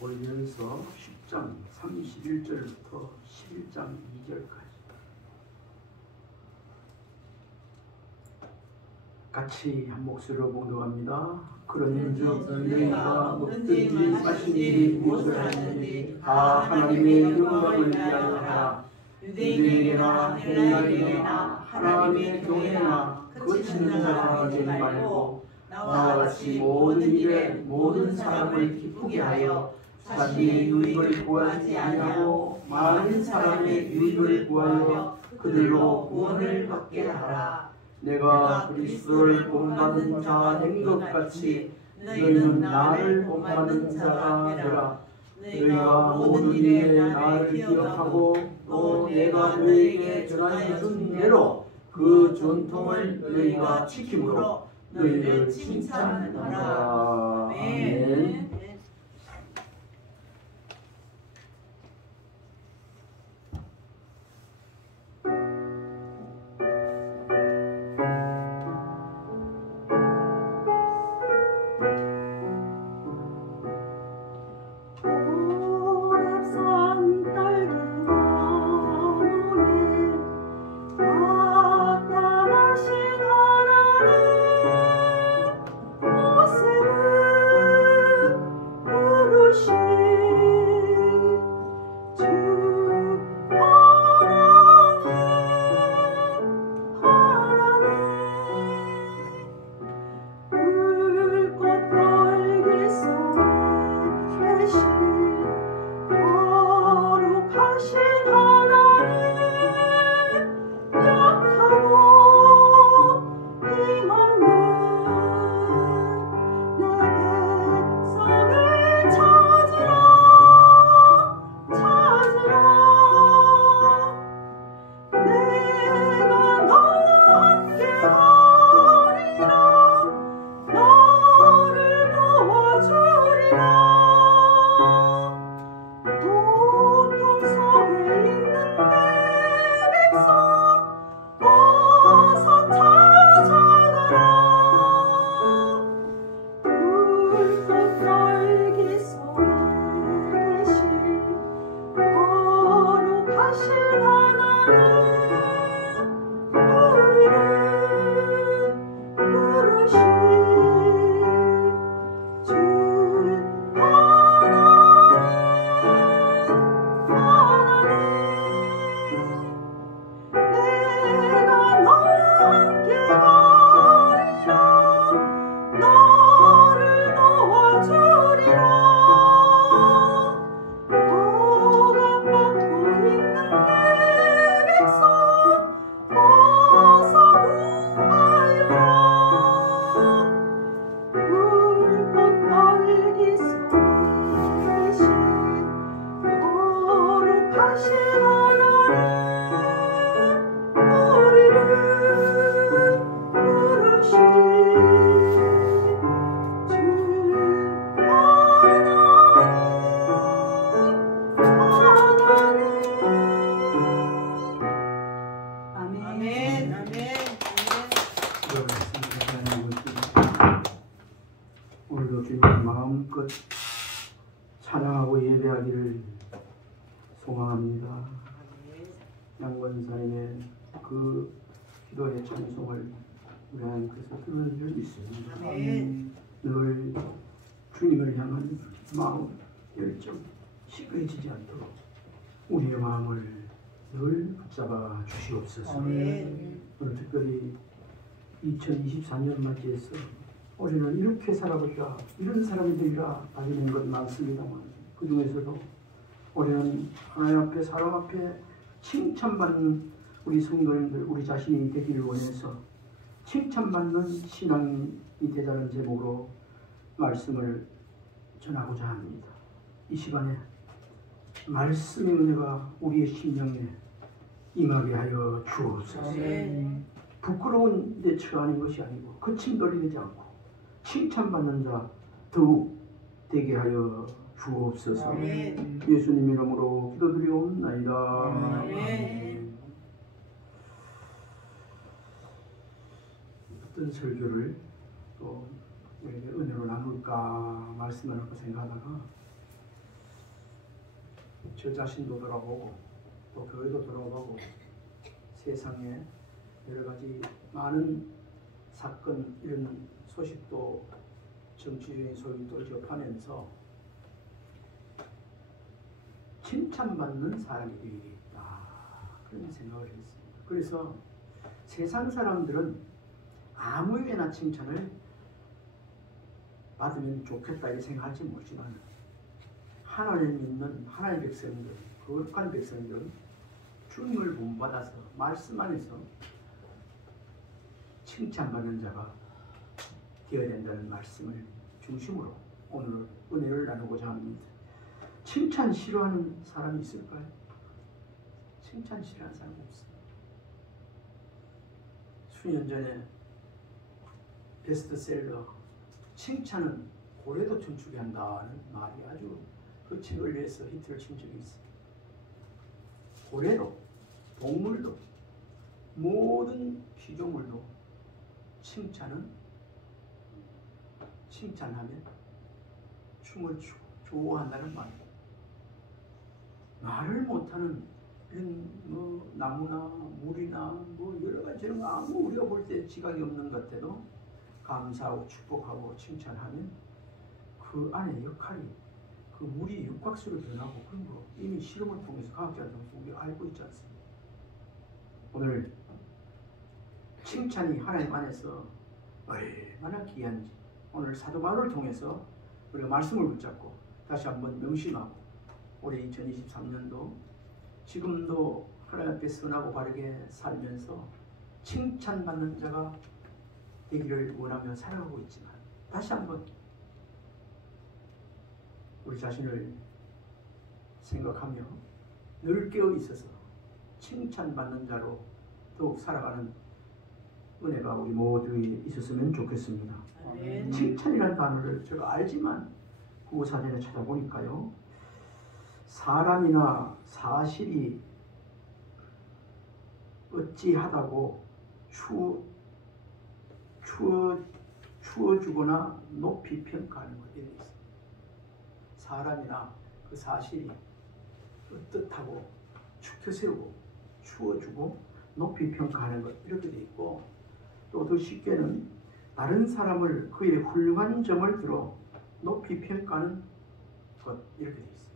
골로새서 10장 31절부터 11장 2절까지 같이 한 목소리로 봉독합니다. 그런즉 너희가 뭐든지 하신 일이 무엇을 하든지 다 하나님의 영광을 위하여 하라. 유대인에게나 헬라인에게나 하나님의 교회나 거치는 자가 되지 말고 나와 같이 모든 일에 모든 사람을 기쁘게 하여 자기의 유익을 구하지 아니하고 많은 사람의 유익을 구하여 그들로 구원을 받게 하라. 내가 그리스도를 본받은 자가 된 것 같이 너희는 나를 본받은 자가 되라. 너희가 모든 일에 나를 기억하고 또 내가 너희에게 전하여준 대로 그 전통을 너희가 지킴으로 너희를 칭찬하노라. 아멘. 오늘도 주님을 마음껏 찬양하고 예배하기를 소망합니다. 양권사님의 그 기도의 찬송을 우리 하나님께서 들을 줄 믿습니다. 늘 주님을 향한 마음, 열정, 시끄러지지 않도록 우리의 마음을 늘 붙잡아 주시옵소서. 오늘 특별히 2024년 맞이해서 우리는 이렇게 살아보자, 이런 사람이 되리라 알리는 것 많습니다만 그 중에서도 우리는 하나님 앞에, 사람 앞에 칭찬받는 우리 성도님들, 우리 자신이 되기를 원해서 칭찬받는 신앙이 되자는 제목으로 말씀을 전하고자 합니다. 이 시간에 말씀의 은혜가 우리의 심령에 임하게 하여 주옵소서. 부끄러운 데 처하는 것이 아니고 거침돌이 되지 않고 칭찬받는 자 더욱 되게 하여 주옵소서. 예수님 이름으로 기도드리옵나이다. 어떤 설교를 또 은혜로 나눌까 말씀을 하고 생각하다가 저 자신도 돌아보고 또 교회도 돌아보고 세상에 여러 가지 많은 사건 이런 소식도 정치적인 소식도 접하면서 칭찬받는 사람이 되겠다 그런 생각을 했습니다. 그래서 세상 사람들은 아무에게나 칭찬을 받으면 좋겠다 이렇게 생각할지 모르지만 하나님 믿는 하나님의 백성들, 거룩한 백성들은 주님을 본받아서 말씀 안에서 칭찬받는 자가 되어야 된다는 말씀을 중심으로 오늘 은혜를 나누고자 합니다. 칭찬 싫어하는 사람이 있을까요? 칭찬 싫어하는 사람이 없습니다. 수년 전에 베스트셀러 칭찬은 고래도 춤추게 한다는 말이 아주 그 책을 위해서 히트를 친 적이 있습니다. 고래도 동물도 모든 피조물도 칭찬하면 춤을 추고 좋아한다는 말이에요. 말을 못하는 이런 뭐 나무나 물이나 뭐 여러 가지 이런 거 아무 우리가 볼 때 지각이 없는 것 같아도 감사하고 축복하고 칭찬하면 그 안에 역할이 그 물이 육각수로 변하고 그런 거 이미 실험을 통해서 과학자들 통해서 우리가 알고 있지 않습니까? 오늘 칭찬이 하나님 안에서 얼마나 귀한지 오늘 사도 바울을 통해서 우리가 말씀을 붙잡고 다시 한번 명심하고 올해 2023년도 지금도 하나님 앞에 선하고 바르게 살면서 칭찬받는 자가 되기를 원하며 살아가고 있지만 다시 한번 우리 자신을 생각하며 늘 깨어 있어서 칭찬받는 자로 더욱 살아가는 은혜가 우리 모두에 있었으면 좋겠습니다. 칭찬이라는 단어를 제가 알지만 국어사전에 찾아보니까요. 사람이나 사실이 어찌하다고 추워주거나 높이 평가하는 것에 되어 있습니다. 사람이나 그 사실이 어떻다고 축켜 세우고 추워주고 높이 평가하는 것 이렇게 되어 있고 또 더 쉽게는 다른 사람을 그의 훌륭한 점을 들어 높이 평가하는 것 이렇게 되어 있습니다.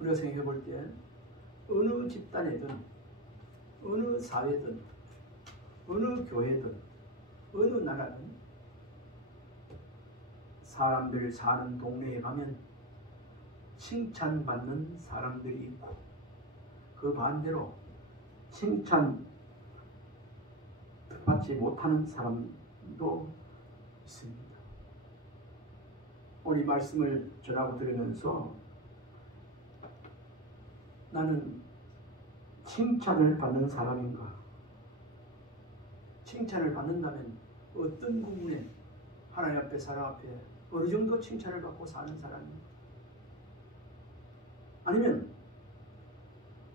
우리가 생각해 볼 때 어느 집단이든 어느 사회든 어느 교회든 어느 나라든 사람들 사는 동네에 가면 칭찬받는 사람들이 있고 그 반대로 칭찬받지 못하는 사람도 있습니다. 오늘 이 말씀을 전하고 들으면서 나는 칭찬을 받는 사람인가? 칭찬을 받는다면 어떤 부분에 하나님 앞에 사람 앞에 어느 정도 칭찬을 받고 사는 사람인가? 아니면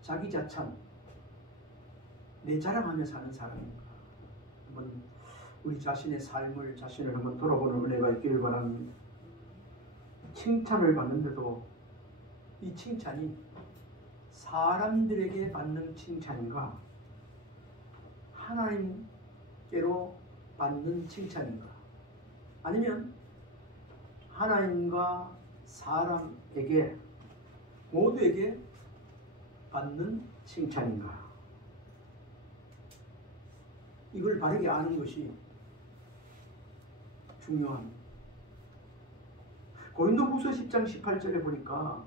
자기 자찬 내 자랑하며 사는 사람인가? 한번 우리 자신의 삶을 자신을 한번 돌아보는 은혜가 있기를 바랍니다. 칭찬을 받는데도 이 칭찬이 사람들에게 받는 칭찬인가? 하나님께로 받는 칭찬인가? 아니면 하나님과 사람에게 모두에게 받는 칭찬인가? 이걸 바르게 아는 것이 중요합니다. 고린도후서 10장 18절에 보니까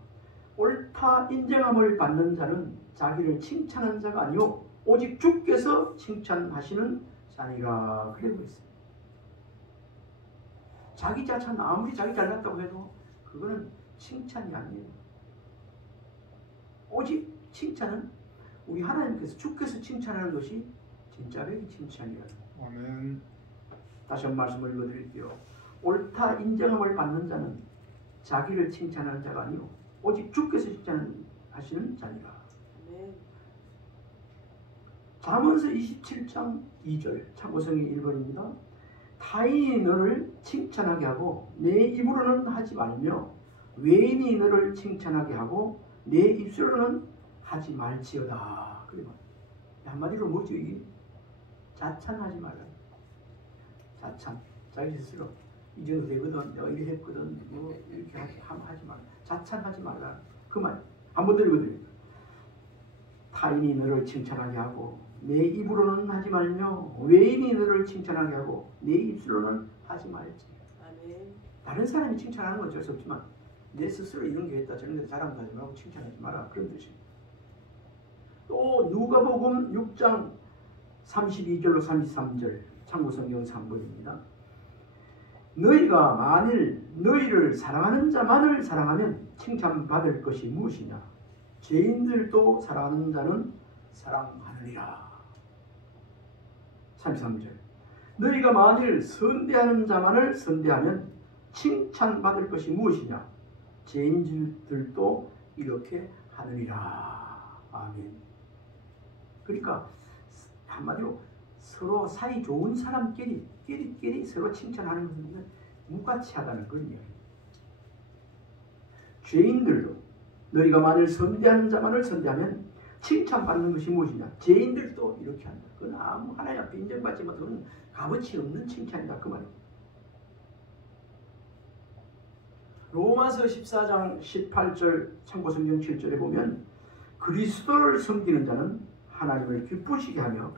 옳다 인정함을 받는 자는 자기를 칭찬하는 자가 아니요 오직 주께서 칭찬하시는 자니라 그러고 있습니다. 자기 자찬 아무리 자기 잘났다고 해도 그거는 칭찬이 아니에요. 오직 칭찬은 우리 하나님께서 주께서 칭찬하는 것이 진짜로 칭찬이라는 거예요. 아멘. 다시 한 말씀을 읽어드릴게요. 옳다 인정함을 받는 자는 자기를 칭찬하는 자가 아니요 오직 주께서 칭찬하시는 자니라. 네. 잠언서 27장 2절 참고성이 1번입니다. 타인이 너를 칭찬하게 하고 내 입으로는 하지 말며 외인이 너를 칭찬하게 하고 내 입술로는 하지 말지어다. 그래 한마디로 뭐죠 이게? 자찬하지 말라. 자찬. 자기 스스로 이 정도 되거든. 내가 이렇게 했거든. 뭐 이렇게 하지 말라. 자찬하지 말라. 그 말. 한번 더 읽어드립니다. 타인이 너를 칭찬하게 하고 내 입으로는 하지 말며 외인이 너를 칭찬하게 하고 내 입술로는 하지 말지. 아멘. 다른 사람이 칭찬하는 건 어쩔 수 없지만 내 스스로 이런 게 있다 저런 데 자랑도 하지 말고 칭찬하지 마라. 그런 뜻입니다. 또 누가복음 6장 32절로 33절 참고성경 3번입니다. 너희가 만일 너희를 사랑하는 자만을 사랑하면 칭찬받을 것이 무엇이냐? 죄인들도 사랑하는 자는 사랑하느니라. 33절 너희가 만일 선대하는 자만을 선대하면 칭찬받을 것이 무엇이냐? 죄인들도 이렇게 하느니라. 아멘. 그러니까 한마디로 서로 사이 좋은 사람끼리 서로 칭찬하는 것은 무가치하다는 그런 이야기입니다. 죄인들도 너희가 만일 선대하는 자만을 선대하면 칭찬받는 것이 무엇이냐? 죄인들도 이렇게 한다. 그건 아무 하나님 앞에 인정받지 못하는 값어치 없는 칭찬이다. 그 말입니다. 로마서 14장 18절 참고성경 7절에 보면 그리스도를 섬기는 자는 하나님을 기쁘시게 하며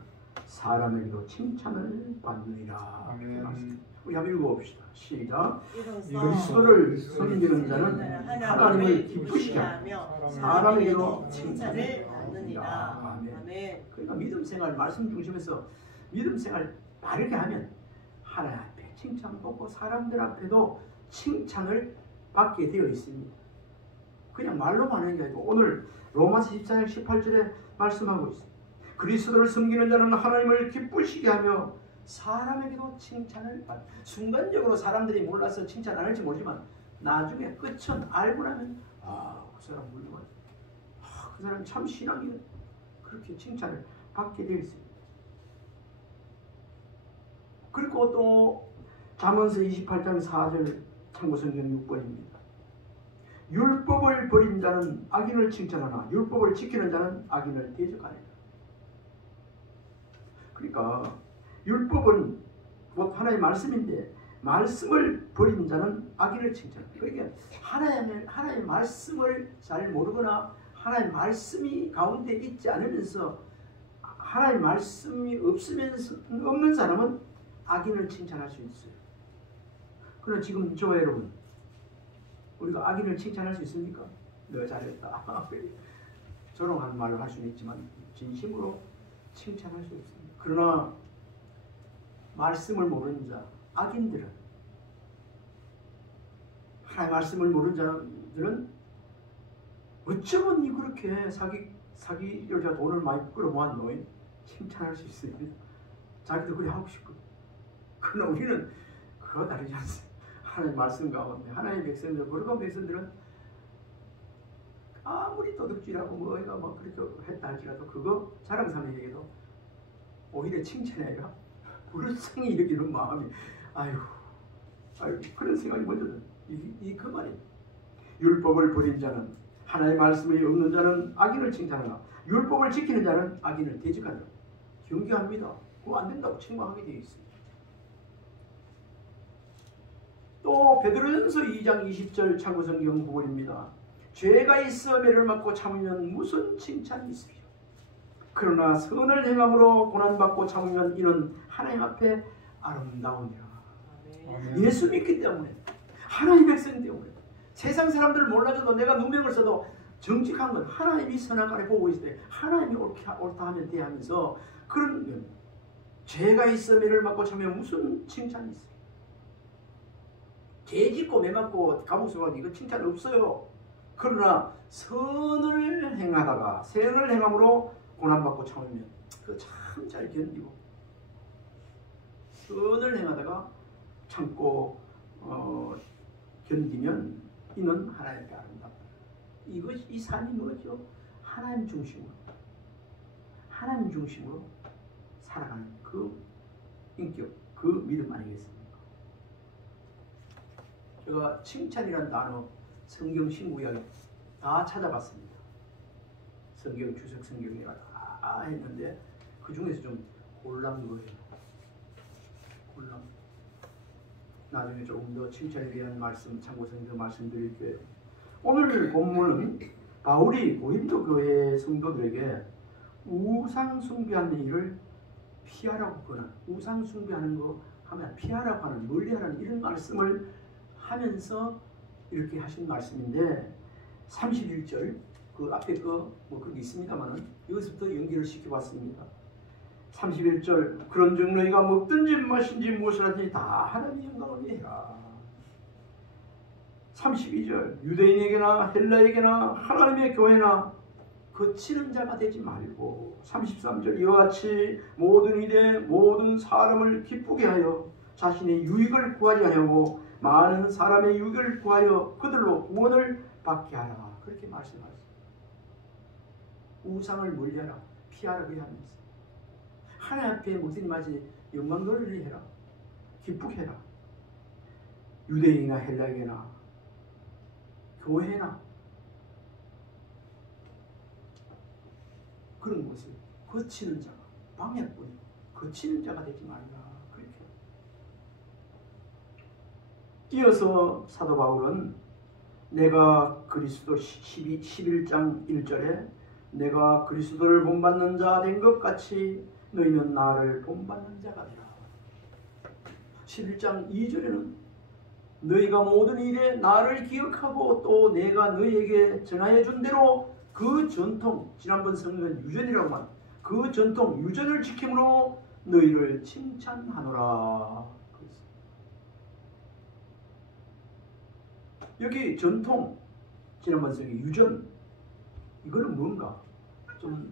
사람에게도 칭찬을 받느니라. 아멘. 우리 한번 읽어봅시다. 시작. 그리스도를 섬기는 자는 하나님을 기쁘시게 하며 사람에게도 칭찬을 받느니라. 아멘. 그러니까 믿음 생활 말씀 중심에서 믿음 생활 바르게 하면 하나님 앞에 칭찬받고 사람들 앞에도 칭찬을 받게 되어 있습니다. 그냥 말로만 하는 게 아니고 오늘 로마서 14장 18절에 말씀하고 있습니다. 그리스도를 섬기는 자는 하나님을 기쁘시게 하며 사람에게도 칭찬을 받. 순간적으로 사람들이 몰라서 칭찬 안 할지 모르지만 나중에 끝은 알고 나면 그 사람 훌륭하다. 그 사람 참 신앙이 그렇게 칭찬을 받게 되어 있습니다. 그리고 또 잠언서 28장 4절 참고성경 6번입니다. 율법을 버린 자는 악인을 칭찬하나 율법을 지키는 자는 악인을 대적하느니라. 그러니까 율법은 곧 하나님의 말씀인데 말씀을 버린 자는 악인을 칭찬합니다. 그러니까 하나님의 말씀을 잘 모르거나 하나님의 말씀이 가운데 있지 않으면서 하나님의 말씀이 없는 사람은 악인을 칭찬할 수 있어요. 그러나 지금 저와 여러분 우리가 악인을 칭찬할 수 있습니까? 내가 잘했다. 조롱하는 말을 할 수는 있지만 진심으로 칭찬할 수 없습니다. 그러나 말씀을 모르는 자, 악인들은 하나님의 말씀을 모르는 자들은 어쩌면 니 그렇게 사기 여자 돈을 많이 끌어모았노? 칭찬할 수 있습니다. 자기도 그래 하고 싶거든. 그러나 우리는 그거 다르지 않습니다. 하나님의 말씀 가운데 하나님의 백성들, 거룩한 백성들은 아무리 도둑질하고 뭐가 뭐 그렇게 했다 할지라도 그거 자랑 삼이에게도 오히려 칭찬이 아니라 불쌍히 일으키는 마음이 아이고 그런 생각이 먼저 그 말이에요. 율법을 버린 자는 하나님의 말씀이 없는 자는 악인을 칭찬하나 율법을 지키는 자는 악인을 대적한다. 경계합니다. 그거 안 된다고 책망하게 되어 있습니다. 또 베드로전서 2장 20절 참고성경 9번입니다. 죄가 있어 매를 맞고 참으면 무슨 칭찬이 있으리요. 그러나 선을 행함으로 고난받고 참으면 이는 하나님 앞에 아름다우니라. 예수 믿기 때문에 하나님의 백성 때문에 세상 사람들 몰라줘도 내가 누명을 써도 정직한 건 하나님이 선악간에 보고 있어요. 하나님이 옳다 하면 돼 하면서 그런 면 죄가 있어 매를 맞고 참으면 무슨 칭찬이 있어요. 죄 짓고 매 맞고 감옥 들어가도 이거 칭찬 없어요. 그러나 선을 행하다가 선을 행함으로 고난받고 참으면 그거 참 잘 견디고 선을 행하다가 참고 견디면 이는 하나님께 아름답다. 이 삶이 뭐죠? 하나님 중심으로 살아가는 그 인격, 그 그 믿음 아니겠습니까? 제가 칭찬이라는 단어 성경 신구약에 다 찾아봤습니다. 성경 주석 성경이라 다 했는데 그 중에서 좀 골란 거예요. 골란. 나중에 조금 더 칭찬에 대한 말씀 참고성경 말씀드릴게요. 오늘 본문은 바울이 고린도 교회 성도들에게 우상 숭배하는 일을 피하라고 하는, 우상 숭배하는 거 하면 피하라고 하는, 멀리하라는 이런 말씀을 하면서 이렇게 하신 말씀인데 31절 그 앞에 거 뭐 그런 게 있습니다만은 이것부터 연결을 시켜봤습니다. 31절 그런즉 너희가 먹든지 마신지 무엇을 하든지 다 하나님의 영광을 위해라. 32절 유대인에게나 헬라에게나 하나님의 교회나 거치는 자가 되지 말고 33절 이와 같이 모든 일에 모든 사람을 기쁘게 하여 자신의 유익을 구하지 아니하고 많은 사람의 유익을 구하여 그들로 구원을 받게 하라. 그렇게 말씀하셨습니다. 우상을 멀리하라. 피하라고 하면서 하나님 앞에 목사님 맞이 영광을 해라. 기쁘게 해라. 유대인이나 헬라에게나 교회나 그런 것을 거치는 자가 방해꾼이 거치는 자가 되지 말라. 그렇게. 이어서 사도 바울은 내가 그리스도 11장 1절에 내가 그리스도를 본받는 자 된 것 같이 너희는 나를 본받는 자가 되라. 11장 2절에는 너희가 모든 일에 나를 기억하고 또 내가 너희에게 전하여 준 대로 그 전통, 지난번 성경은 유전이라고 한 그 전통, 유전을 지킴으로 너희를 칭찬하노라. 여기 전통, 지난번 성경 유전, 이거는 뭔가? 좀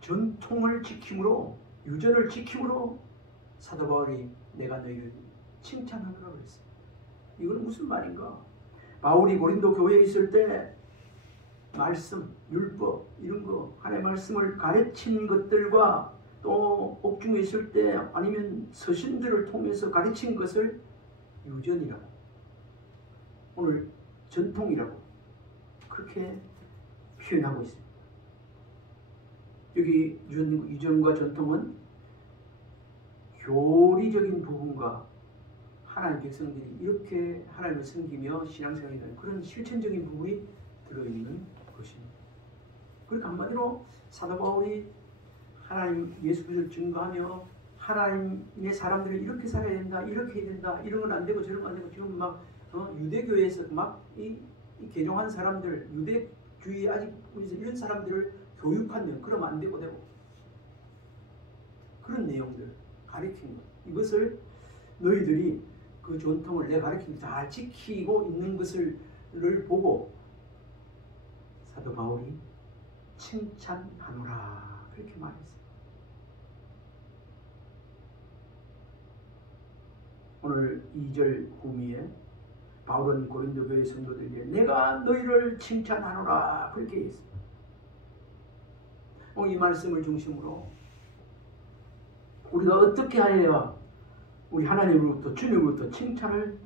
전통을 지킴으로, 유전을 지킴으로 사도 바울이 내가 너희를 칭찬하노라 그랬어요. 이건 무슨 말인가? 바울이 고린도 교회에 있을 때 말씀, 율법 이런 거 하나님의 말씀을 가르친 것들과 또 옥중에 있을 때 아니면 서신들을 통해서 가르친 것을 유전이라고 오늘 전통이라고 그렇게 표현하고 있습니다. 여기 유전과 전통은 교리적인 부분과 하나님 백성들이 이렇게 하나님을 섬기며 신앙생활이 되는 그런 실천적인 부분이 들어있는 것입니다. 그러니까 한마디로 사도 바울이 하나님 예수 그리스도를 증거하며 하나님의 사람들을 이렇게 살아야 된다, 이렇게 해야 된다, 이런 건 안 되고 저런 건 안 되고 지금 막 유대교회에서 막 이 개종한 사람들, 유대주의 아직 이런 사람들을 교육한 내용, 그러면 안 되고 되고 그런 내용들 가르치는 것. 이것을 너희들이 그 전통을 내가 가르치는 잘 지키고 있는 것을 보고 사도 바울이 칭찬하노라 그렇게 말했어요. 오늘 2절 후미에 바울은 고린도 교회 성도들에게 내가 너희를 칭찬하노라 그렇게 했어요. 오늘 이 말씀을 중심으로 우리가 어떻게 하여야 우리 하나님으로부터 주님으로부터 칭찬을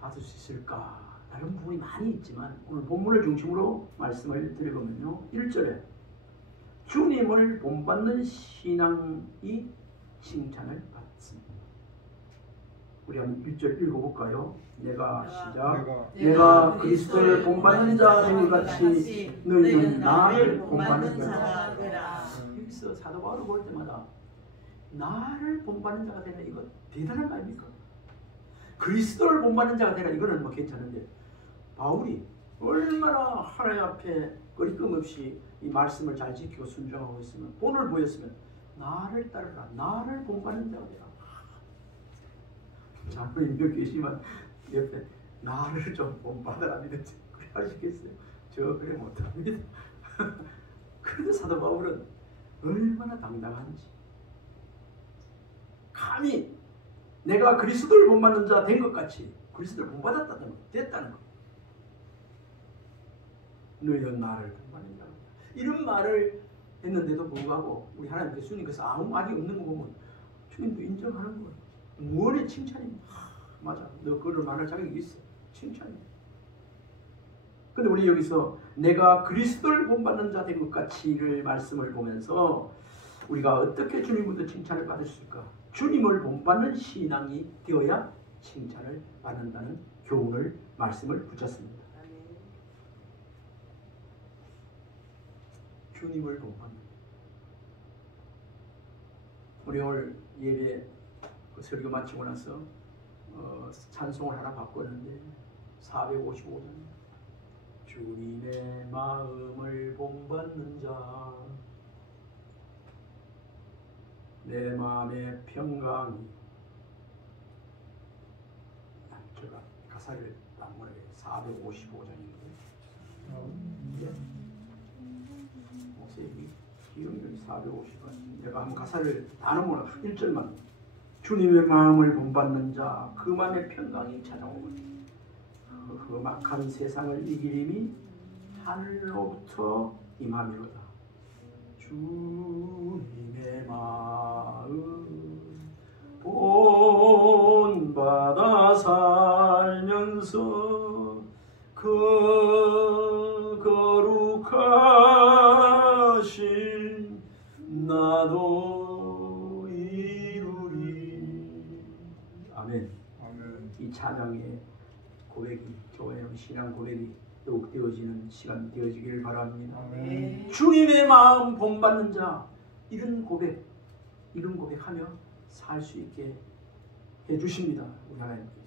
받을 수 있을까? 다른 부분이 많이 있지만 오늘 본문을 중심으로 말씀을 드려보면요. 1절에 주님을 본받는 신앙이 칭찬을 받습니다. 우리 한번 1절 읽어볼까요? 내가 시작 내가 그리스도를 본받는 자 된 것 같이 너희는 나를 본받는 자가 되라. 여기서 사도 바울을 볼 때마다 나를 본받는 자가 되라 이거 대단한 거 아닙니까? 그리스도를 본받는 자가 되라 이거는 뭐 괜찮은데 바울이 얼마나 하나님 앞에 거리낌 없이 이 말씀을 잘 지키고 순종하고 있으면 본을 보였으면 나를 따르라 나를 본받는 자가 되라. 장로님 몇 계시면 옆에 나를 좀 본받아라 믿었지 그래 하시겠어요? 저 그래 못합니다. 그런데 사도 바울은 얼마나 당당한지 감히 내가 그리스도를 본받는 자 된 것 같이 그리스도를 본받았다는 거 됐다는 거 너희는 나를 본받는 자다 이런 말을 했는데도 불구하고 우리 하나님께서 주님께서 아무 말이 없는 거 보면 주님도 인정하는 거예요. 무언의 칭찬입니다. 맞아. 너 그걸 말할 자격이 있어. 칭찬이야. 근데 우리 여기서 내가 그리스도를 본받는 자 된 것 같이를 말씀을 보면서 우리가 어떻게 주님부터 칭찬을 받을 수 있을까? 주님을 본받는 신앙이 되어야 칭찬을 받는다는 교훈을 말씀을 붙였습니다. 주님을 본받는. 우리 오늘 예배 설교 마치고 나서 찬송을 하나 바꿨는데 455장 주님의 마음을 본받는 자 내 마음의 평강이 제가 가사를 딱 모르게 455장인데 목사님이 기억력이 450번 내가 한번 가사를 다는 모르 1절만 주님의 마음을 본받는 자 그 마음의 평강이 찾아오거든 험악한 세상을 이기림이 하늘로부터 임함이로다. 주님의 마음 본받아 살면서 그 거룩하신 나도 이루리. 아멘. 이 찬양의 고백이 교회의 신앙 고백이 더욱 되어지는 시간 되어지기를 바랍니다. 주님의 마음 본받는 자 이런 고백하며 살 수 있게 해주십니다. 우리 하나님께서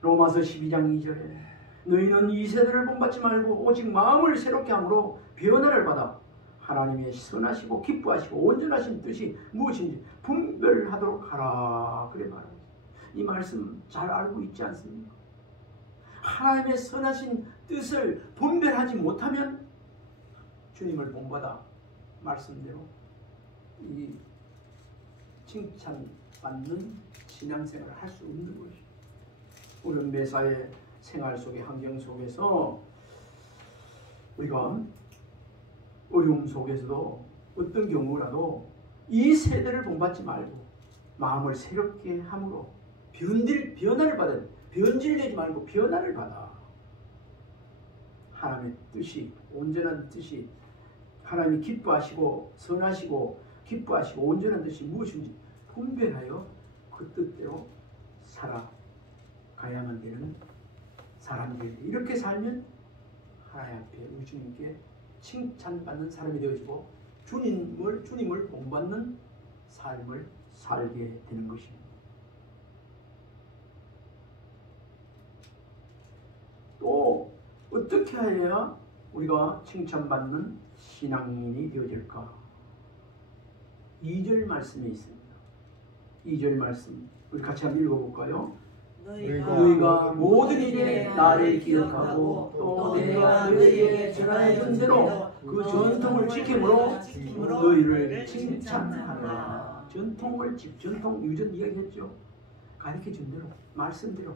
로마서 12장 2절에 너희는 이 세대를 본받지 말고 오직 마음을 새롭게 함으로 변화를 받아 하나님의 선하시고 기뻐하시고 온전하신 뜻이 무엇인지 분별하도록 하라. 그래 말합니다. 이 말씀 잘 알고 있지 않습니까? 하나님의 선하신 뜻을 분별하지 못하면 주님을 본받아 말씀대로 이 칭찬받는 신앙생활을 할 수 없는 것이죠. 우리는 매사의 생활 속의 환경 속에서 우리가 어려움 속에서도 어떤 경우라도 이 세대를 본받지 말고 마음을 새롭게 함으로 변화를 받아야 돼. 변질되지 말고 변화를 받아. 하나님의 뜻이 온전한 뜻이 하나님이 기뻐하시고 선하시고 기뻐하시고 온전한 뜻이 무엇인지 분별하여 그 뜻대로 살아가야만 되는 사람들. 이렇게 살면 하나님 앞에 우리 주님께 칭찬받는 사람이 되어지고 주님을 본받는 삶을 살게 되는 것입니다. 또 어떻게 해야 우리가 칭찬받는 신앙인이 되어질까? 2절 말씀에 있습니다. 2절 말씀 우리 같이 한번 읽어볼까요? 너희가 모든 일에 나를 기억하고 또 내가 너희에게 전하여준 대로 그 전통을 지킴으로 너희를 칭찬하라. 전통 유전 이야기했죠. 가르쳐준 대로 말씀대로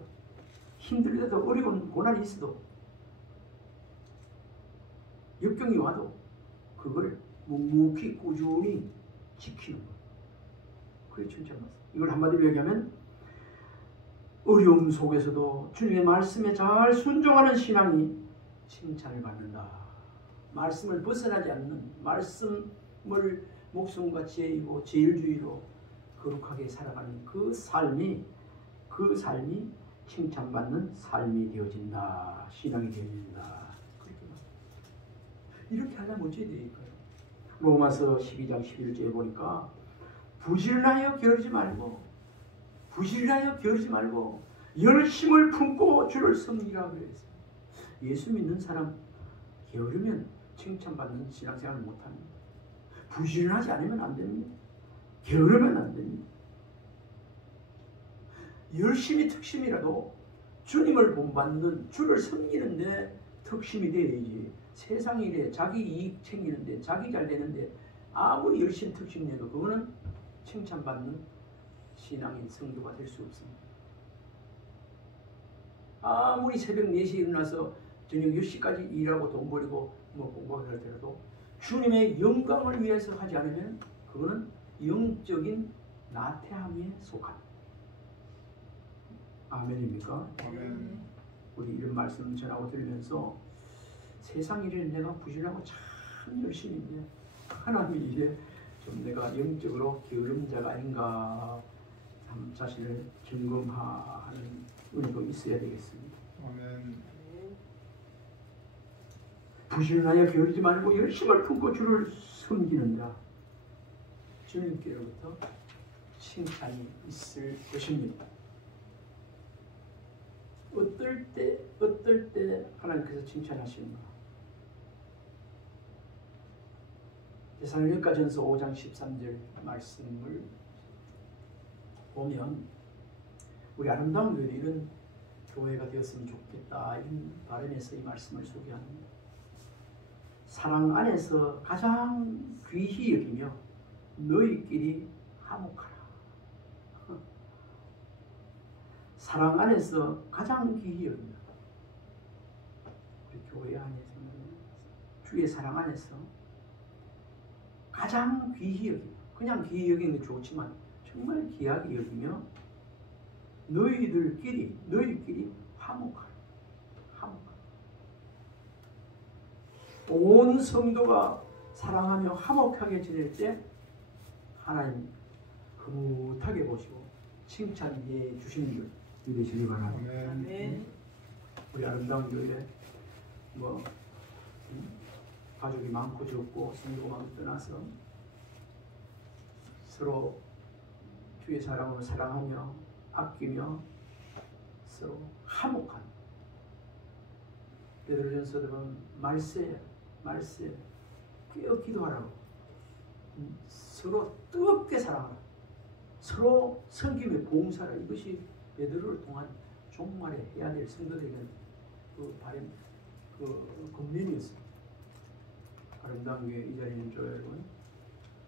힘들어도 어려운 고난이 있어도 역경이 와도 그걸 묵묵히 꾸준히 지키는 것. 그게 칭찬받습니다. 이걸 한마디로 얘기하면 어려움 속에서도 주님의 말씀에 잘 순종하는 신앙이 칭찬을 받는다. 말씀을 벗어나지 않는 말씀을 목숨과 지혜이고 제일주의로 거룩하게 살아가는 그 삶이 칭찬받는 삶이 되어진다. 신앙이 되어진다. 이렇게 하려면 어찌해야 될까요? 로마서 12장 11절에 보니까 부지런하여 게으르지 말고 열심을 품고 주를 섬기라 그랬어요. 예수 믿는 사람 게으르면 칭찬받는 신앙생활을 못합니다. 부지런하지 않으면 안 됩니다. 게으르면 안 됩니다. 열심히 특심이라도 주님을 본받는 주를 섬기는데 특심이 되어야지. 세상 일에 자기 이익 챙기는데 자기 잘 되는데 아무리 열심히 특심 내도 그거는 칭찬받는 신앙인 성도가 될 수 없습니다. 아무리 새벽 4시에 일어나서 저녁 10시까지 일하고 돈 벌이고 공부하게 할때라도 주님의 영광을 위해서 하지 않으면 그거는 영적인 나태함에 속한. 아멘입니까? 아멘. 우리 이런 말씀 전하고 들으면서 세상 일에 내가 부실하고 참 열심인데 하나님 일에 좀 내가 영적으로 게으른 자가 아닌가 참 자신을 점검하는 은혜도 있어야 되겠습니다. 아멘. 부실하여 게으르지 말고 열심을 품고 주를 섬기는다. 주님께로부터 칭찬이 있을 것입니다. 어떨 때 하나님께서 칭찬하시는가? 데살로니가전서 5장 13절 말씀을 보면 우리 아름다운 교회 이런 교회가 되었으면 좋겠다 이런 바람에서 이 말씀을 소개합니다. 사랑 안에서 가장 귀히 여기며 너희끼리 화목하라. 사랑 안에서 가장 귀히 여기며 우리 교회 안에서는 주의 사랑 안에서 가장 귀히 여기며 그냥 귀히 여기는 게 좋지만 정말 귀하게 여기며 너희끼리 화목하라. 온 성도가 사랑하며 화목하게 지낼 때 하나님 흐뭇하게 보시고 칭찬해 주시는 줄 믿으시기 바랍니다. 아멘. 우리 아름다운 교회 가족이 많고 적고 성도가 많고 떠나서 서로 주의 사랑으로 사랑하며 아끼며 서로 화목한 베드로전서도 보면 말세 깨어 기도하라고 서로 뜨겁게 사랑하라. 서로 섬김에 봉사하라. 이것이 베드로를 통한 종말에 해야 될 성도들에게는 그 바람 그 권면이었습니다. 아름다운 교회 이 자리에 있는 여러분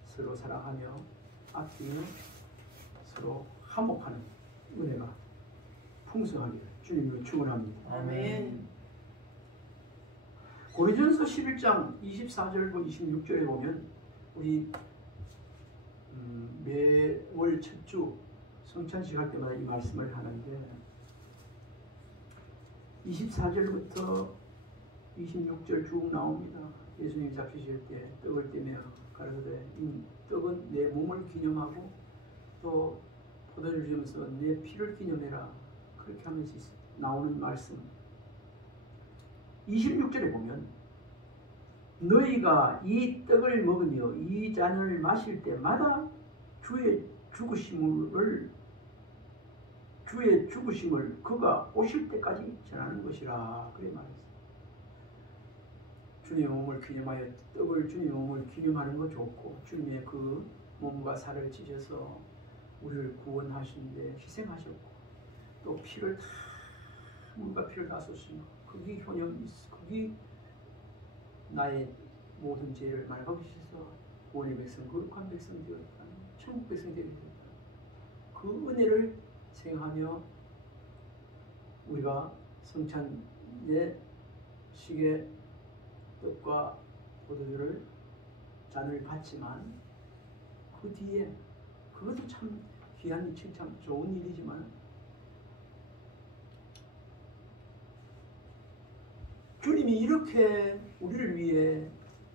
서로 사랑하며 아끼며 서로 화목하는 은혜가 풍성하기를 주님을 축원합니다. 아멘. 고린전서 11장 24절과 26절에 보면 우리 매월 첫 주 성찬식 할 때마다 이 말씀을 하는데 24절부터 26절 쭉 나옵니다. 예수님이 잡히실 때 떡을 떼며 가르치되 이 떡은 내 몸을 기념하고 또 포도주를 주면서 내 피를 기념해라. 그렇게 하면서 나오는 말씀 26절에 보면 너희가 이 떡을 먹으며 이 잔을 마실 때마다 주의 죽으심을 그가 오실 때까지 전하는 것이라 그래 말했어요. 주님의 몸을 기념하여 떡을 주님의 몸을 기념하는 거 좋고 주님의 그 몸과 살을 찢어서 우리를 구원하시는데 희생하셨고 또 피를 다 물과 피를 다 쏟으신 그게 효념이 있어. 그게 나의 모든 죄를 말박으셔서 구원의 백성, 거룩한 백성 되었다. 천국 백성 되었다. 그 은혜를 생각하며 우리가 성찬의 식에 떡과 포도주를 잔을 받지만 그 뒤에 그것도 참 귀한 일, 참 좋은 일이지만 주님이 이렇게 우리를 위해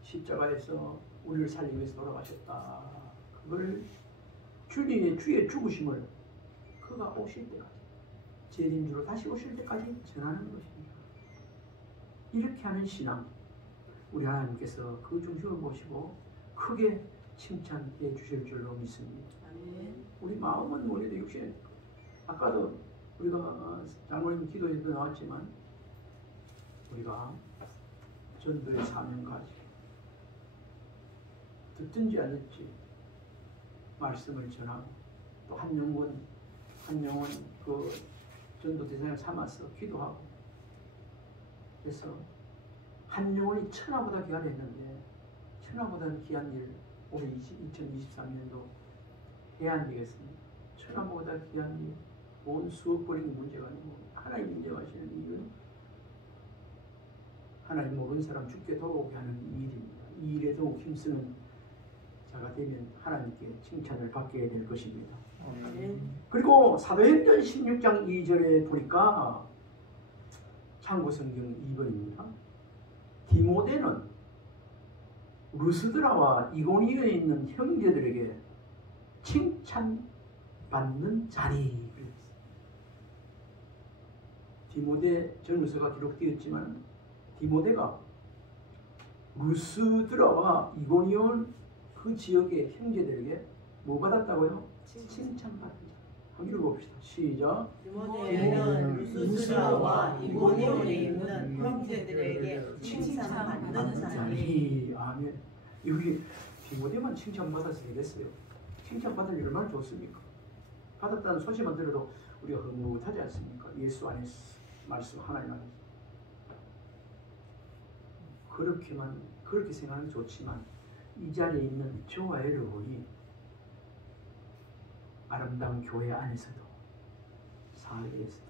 십자가에서 우리를 살리기 위해서 돌아가셨다. 그걸 주님의 주의 죽으심을 그가 오실 때까지 재림주로 다시 오실 때까지 전하는 것입니다. 이렇게 하는 신앙 우리 하나님께서 그 중심을 보시고 크게 칭찬해 주실 줄로 믿습니다. 우리 마음은 우리도 육신 아까도 우리가 장로님 기도에도 나왔지만 우리가 전도의 사명 가지고 듣든지 안 듣지 말씀을 전하고 또 한 영혼 그 전도 대상을 삼아서 기도하고 그래서 한 영혼이 천하보다 귀하했는데 천하보다 귀한 일 올해 2023년도 해야 안 되겠습니다. 천하보다 귀한 일 온 수억 벌인 문제가 아니고 하나님 인정하시는 이유는 하나님 모르는 사람 죽게 돌아오게 하는 이 일입니다. 이 일에 더욱 힘쓰는 자가 되면 하나님께 칭찬을 받게 될 것입니다. 아멘. 그리고 사도행전 16장 2절에 보니까 참고성경 2번입니다. 디모데는 루스드라와 이고니온에 있는 형제들에게 칭찬받는 자니. 디모데 전후서가 기록되었지만 디모데가 루스드라와 이고니온 그 지역의 형제들에게 뭐 받았다고요? 칭찬받은 자. 한번 읽어봅시다. 시작. 디모데는 루스드라와 이고니온에 있는 형제들에게 칭찬받는 자니. 아멘. 여기 디모데만 칭찬받아서 되겠어요? 칭찬받을 일 얼마나 좋습니까? 받았다는 소식만 들어도 우리가 흐뭇하지 않습니까? 예수 안에서 말씀 하나님 안에서. 그렇게 생각하는 게 좋지만 이 자리에 있는 저와 여러분이 아름다운 교회 안에서도 사회에서도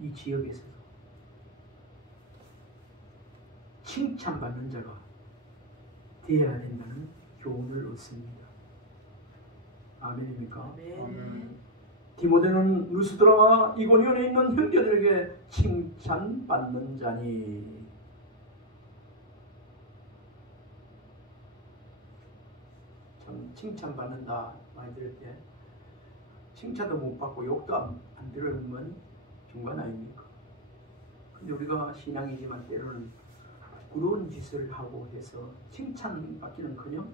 이 지역에서도 칭찬받는 자가 되어야 된다는 교훈을 얻습니다. 아멘입니까? 아멘. 디모데는 루스드라와 이고니온에 있는 형제들에게 칭찬받는 자니. 참 칭찬받는다 많이 들을 때 칭찬도 못 받고 욕도 안 들으면 중간 아닙니까? 근데 우리가 신앙이지만 때로는 부러운 짓을 하고 해서 칭찬받기는커녕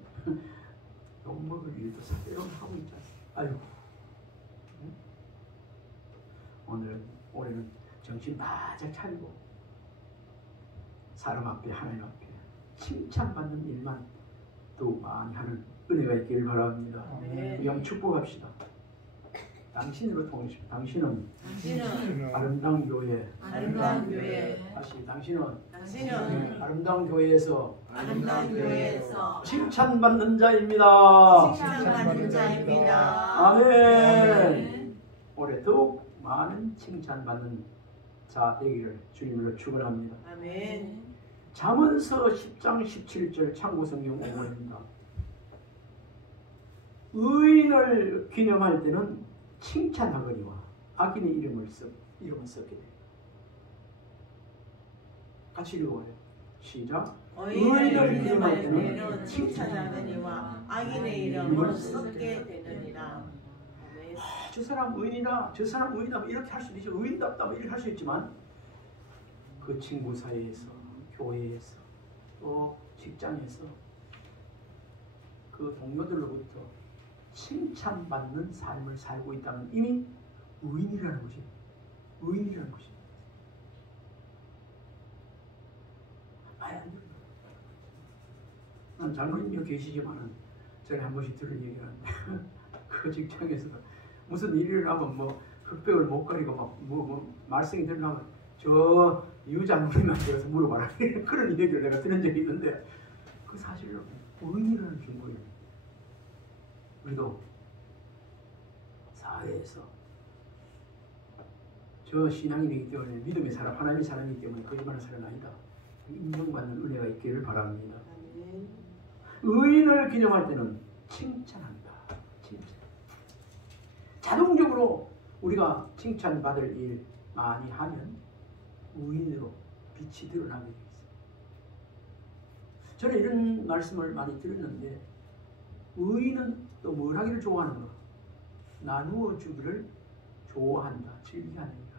욕먹을 일도 때로는 하고 있지 않습니까? 아이고, 응? 올해는 정신 바짝 차리고 사람 앞에 하나님 앞에 칭찬받는 일만 더 많이 하는 은혜가 있기를 바랍니다. 우리 한번 축복합시다. 당신으로 통하십시오. 당신은 아름다운 교회. 다시 당신은 아름다운 교회에서 칭찬받는 자입니다. 아멘. 올해 더욱 많은 칭찬받는 자 되기를 주님으로 축원합니다. 아멘. 잠언서 10장 17절 참고성경 5번입니다. 의인을 기념할 때는 칭찬하거니와 악인의 이름을 썼게 돼. 같이 읽어봐요. 시작. 의인을 기념할 때는 칭찬하거니와 악인의 이름을 썼게 되느니라. 저 사람 의인이다, 저 사람 의인이다 이렇게 할 수도 있죠. 의인답다 이렇게 할 수 있지만 그 친구 사이에서, 교회에서, 또 직장에서 그 동료들로부터 칭찬받는 삶을 살고 있다면 이미 의인이라는 것이 의인이라는 것이 말이 안 됩니다. 난 장로님이 계시지만은 전에 한 번씩 들은 얘기가 있는데 그 직장에서도 무슨 일을 하면 뭐 흑백을 못 가리고 뭐 말썽이 들려면 저 유장님한테 가서 물어봐라 그런 얘기를 내가 들은 적이 있는데 그 사실은 의인이라는 증거예요. 우리도 사회에서 저 신앙인이기 때문에 믿음의 사람, 하나님의 사람이기 때문에 거짓말하는 사람은 아니다. 인정받는 은혜가 있기를 바랍니다. 의인을 기념할 때는 칭찬한다. 칭찬. 자동적으로 우리가 칭찬받을 일 많이 하면 의인으로 빛이 드러나게 되어 있습니다. 저는 이런 말씀을 많이 들었는데 의인은 또 뭘 하기를 좋아하는가? 나누어 주기를 좋아한다. 즐겨하느니라.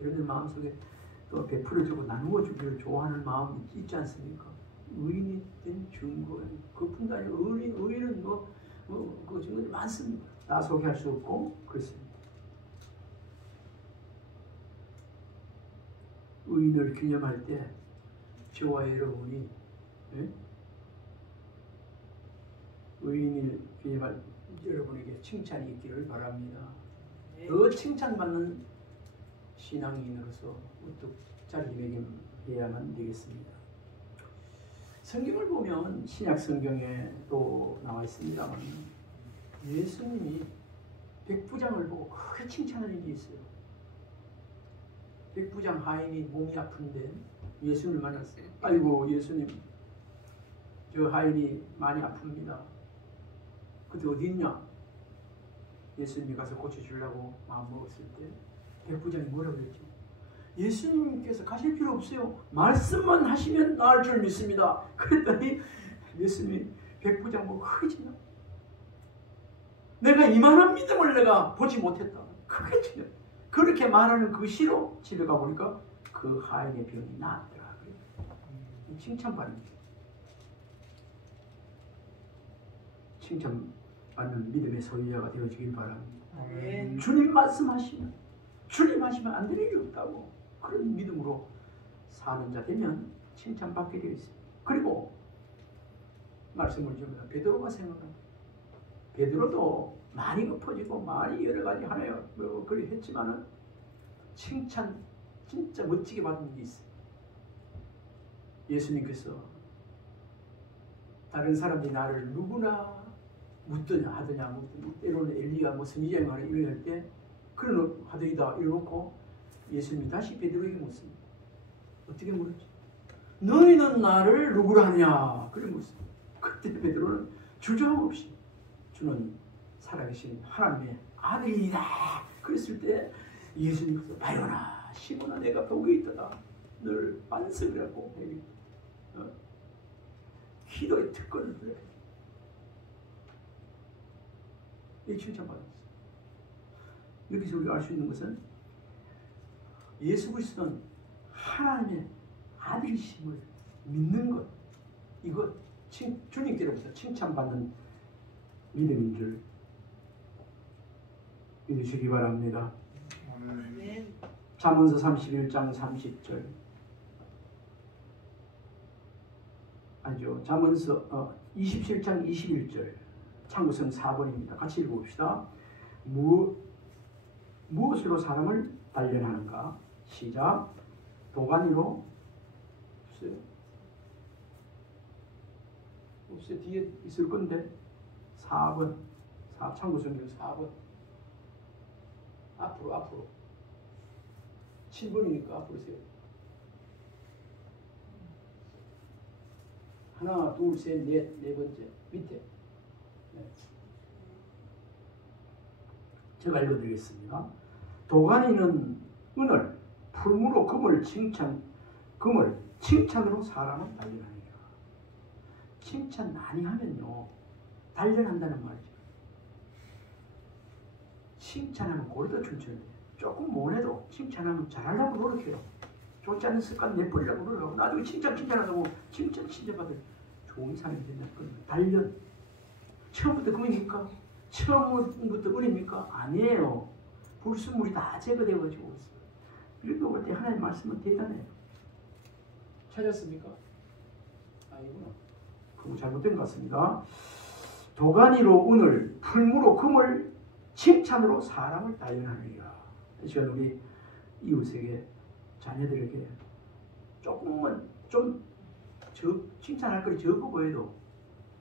여러분들 마음속에 또 베풀어 주고 나누어 주기를 좋아하는 마음이 있지 않습니까? 의인이 된 증거예요. 그뿐도 아니고 의인은 그 증거들이 많습니다. 다 소개할 수 없고 그렇습니다. 의인을 기념할 때 저와 여러분이 의인을 기념할 여러분에게 칭찬이 있기를 바랍니다. 더 칭찬받는 신앙인으로서 우뚝 자리매김해야만 되겠습니다. 성경을 보면 신약 성경에 또 나와 있습니다만 예수님이 백부장을 보고 크게 칭찬하는 일이 있어요. 백부장 하인이 몸이 아픈데 예수님을 만났어요. 아이고 예수님 저 하인이 많이 아픕니다. 그때 어디 있냐? 예수님이 가서 고쳐주려고 마음먹었을 때 백부장이 뭐라고 했죠? 예수님께서 가실 필요 없어요. 말씀만 하시면 나을 줄 믿습니다. 그랬더니 예수님이 백부장 보고 크지나? 내가 이만한 믿음을 내가 보지 못했다. 크게 치려. 그렇게 말하는 그 시로 집에 가보니까 그 하인의 병이 나았더라. 칭찬받는 칭찬받는 믿음의 소유자가 되어주길 바랍니다. 주님 말씀하시면 주님 하시면 안 되는 일이 없다고 그런 믿음으로 사는 자 되면 칭찬받게 되어 있습니다. 그리고 말씀을 주면 베드로가 생각합니다. 베드로도 많이 엎어지고 많이 여러 가지 하나요 그리 했지만은 칭찬 진짜 멋지게 받은 게 있어요. 예수님께서 다른 사람들이 나를 누구나 묻더냐 하더냐 묻더냐 때로는 엘리야 뭐 선지자가 이런 할 때 그런 하더이다 이러놓고 예수님이 다시 베드로에게 묻습니다. 어떻게 물었죠? 너희는 나를 누구라 하냐 그래 묻습니다. 그때 베드로는 주저함 없이 주는 살아계신 하나님의 아들이다 그랬을 때 예수님께서 바요나 시몬아 내가 보고 있다가 늘 반석이라고 기도의 특권을 부여해 이 칭찬받았어요. 여기서 우리가 알 수 있는 것은 예수 그리스도는 하나님의 아들이심을 믿는 것 이것 주님께로부터 칭찬받는 믿음인 줄 믿으시기 바랍니다. 잠언서 31장 30절 아니죠. 잠언서 27장 21절 참고성 4번입니다. 같이 읽어봅시다. 무엇으로 사람을 단련하는가? 시작. 도가니로 글쎄 뒤에 있을 건데 4번 참고성경 4번 앞으로 7번이니까 앞으로 세요. 하나 둘 셋 넷 네 번째 밑에 제가 읽어드리겠습니다. 도가니는 은을 풀무로 금을 칭찬으로 사람을 단련하니라. 칭찬 많이 하면요 단련한다는 말이죠. 칭찬하면 고리도 춤추는데 조금 못해도 칭찬하면 잘하려고 노력해요. 좋지 않은 습관 내버리려고 노력하고 나중에 칭찬하고 칭찬받을 좋은 사람이 된다는 겁니다. 단련. 처음부터 금입니까? 처음부터 은입니까? 아니에요. 불순물이 다 제거되어가지고 있어요. 그리고 볼 때 하나님의 말씀은 대단해요. 찾았습니까? 아니구나. 그거 잘못된 것 같습니다. 도가니로 은을 풀무로 금을 칭찬으로 사람을 단련하느니라. 이 시간 우리 이웃에게 자녀들에게 조금만 좀 칭찬할 거리 적어 보여도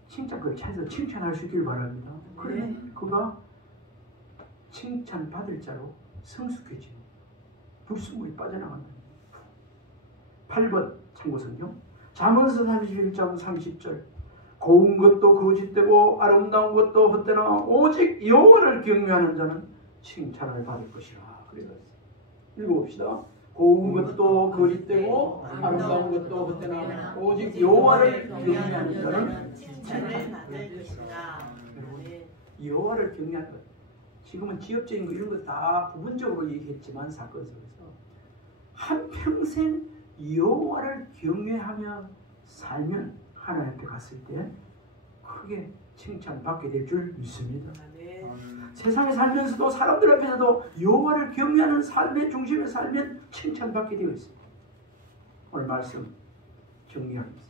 칭찬거리 찾아서 칭찬할 수 있길 바랍니다. 그래 그가 칭찬받을 자로 성숙해지고 불순물이 빠져나간다. 8번 참고성경 잠언서 31장 30절 고운 것도 거짓되고 아름다운 것도 헛되나 오직 여호와를 경외하는 자는 칭찬을 받을 것이라. 그래서 읽어봅시다. 고운 것도 거짓되고 아름다운 것도 헛되나 오직 여호와를 경외하는 자는 칭찬을 받을 것이다. 여호와를 경외하는 것. 지금은 지역적인 거 이런 거 다 부분적으로 얘기했지만 사건 속에서 한평생 여호와를 경외하며 살면 하나님 앞에 갔을 때 크게 칭찬받게 될 줄 믿습니다. 세상에 살면서도 사람들 앞에서도 여호와를 경외하는 삶의 중심에 살면 칭찬받게 되어 있습니다. 오늘 말씀 정리하겠습니다.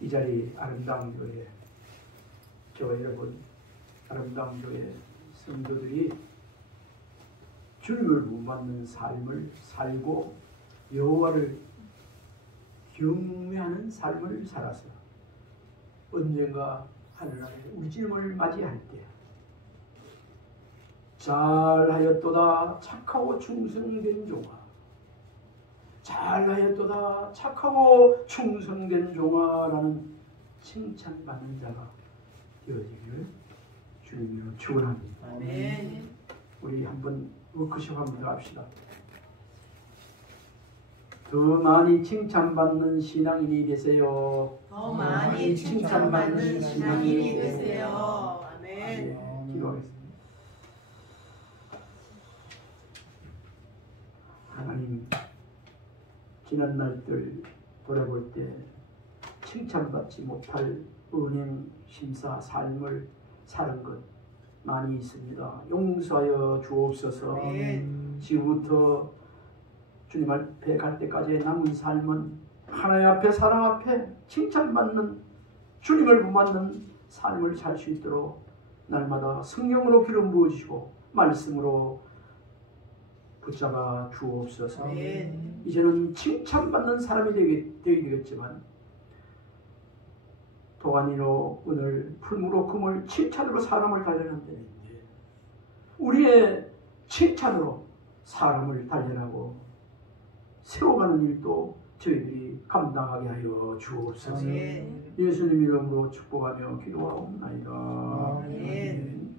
이 자리 아름다운 교회 저와 여러분 아름다운 교회 성도들이 주님을 무맞는 삶을 살고 여호와를 경외하는 삶을 살아서 언젠가 하늘나라에 우리 주님을 맞이할 때 잘하였도다 착하고 충성된 종아 잘하였도다 착하고 충성된 종아라는 칭찬받는 자가 되어지기를 주님으로 축원합니다. 아멘. 우리 한번 워크숍 한번 더 합시다. 더 많이 칭찬받는 신앙인이 되세요. 더 많이 칭찬받는 신앙인이 되세요. 아멘. 기도하겠습니다. 하나님, 지난 날들 돌아볼 때 칭찬받지 못할 은행 심사 삶을 사는 것 많이 있습니다. 용서하여 주옵소서. 지금부터 주님 앞에 갈 때까지의 남은 삶은 하나님 앞에 사랑 앞에 칭찬받는 주님을 본받는 삶을 살 수 있도록 날마다 성령으로 기름 부어주시고 말씀으로 붙잡아 주옵소서. 이제는 칭찬받는 사람이 되겠지만 도가니로 은을 풀무로 금을 칭찬으로 사람을 단련한다는 우리의 칭찬으로 사람을 단련하고 세워가는 일도 저희들이 감당하게 하여 주옵소서. 예수님 이름으로 축복하며 기도하옵나이다. 아멘.